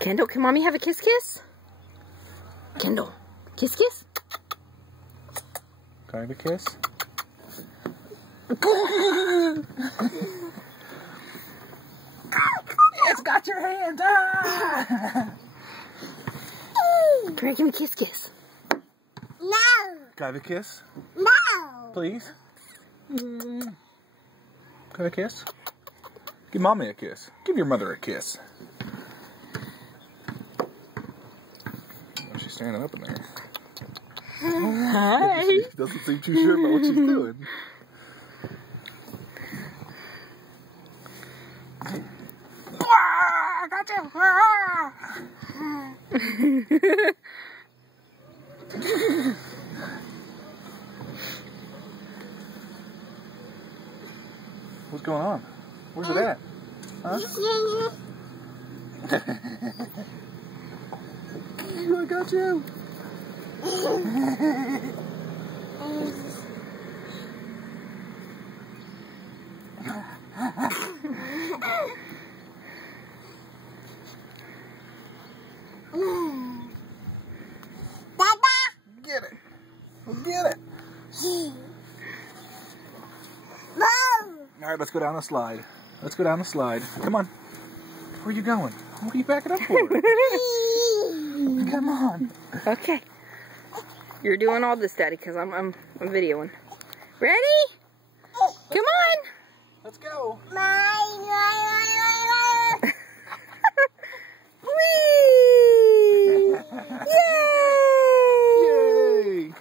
Kendall, can mommy have a kiss kiss? Kendall, kiss kiss? Can I have a kiss? It's got your hand! Ah! Can I give me a kiss kiss? No! Can I have a kiss? No! Please? Can I have a kiss? Give mommy a kiss. Give your mother a kiss. Oh, she's standing up in there. Hi. She doesn't seem too sure about what she's doing. I got you! What's going on? Where's it at? Huh? I got you. Dada! Get it. Get it. All right, let's go down the slide. Let's go down the slide. Come on. Where are you going? What are you backing up for? Come on. Okay. You're doing all this, Daddy, because I'm videoing. Ready? Come on. Let's go. Whee! Yay!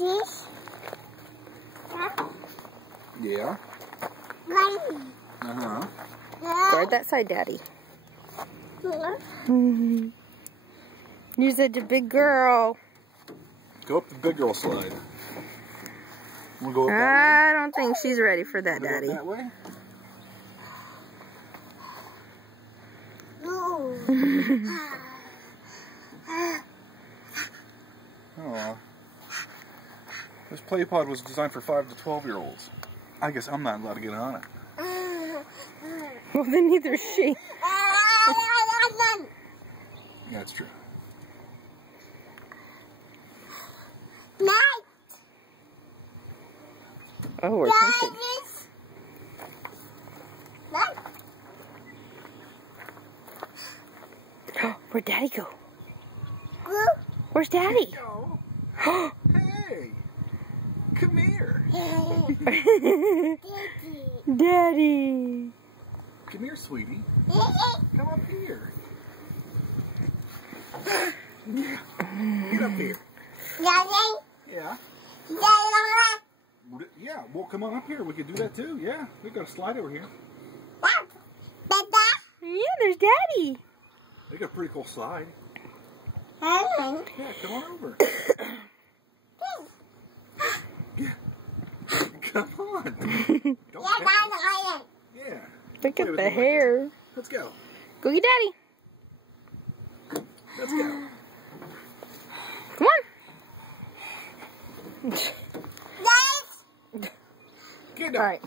Yay! Yeah. Uh-huh. Guard that side, Daddy. You're such a big girl. Go up the big girl slide. Wanna go up that I don't think she's ready for that, way? Daddy. That way? Oh. This play pod was designed for 5 to 12-year-olds. I guess I'm not allowed to get on it. Well, then neither is she. Yeah, that's true. Oh, we're tempted. Where'd Daddy go? Where's Daddy? Go. Hey! Come here! Daddy! Come here, sweetie. Come up here. Get up here. Yeah. Yeah, well, come on up here. We could do that too. Yeah, we got a slide over here. Yeah, there's Daddy. They got a pretty cool slide. Yeah, come on over. Yeah. Come on. Don't yeah. Look at the hair. Let's go. Go get Daddy. Let's go. Come on. Get All right.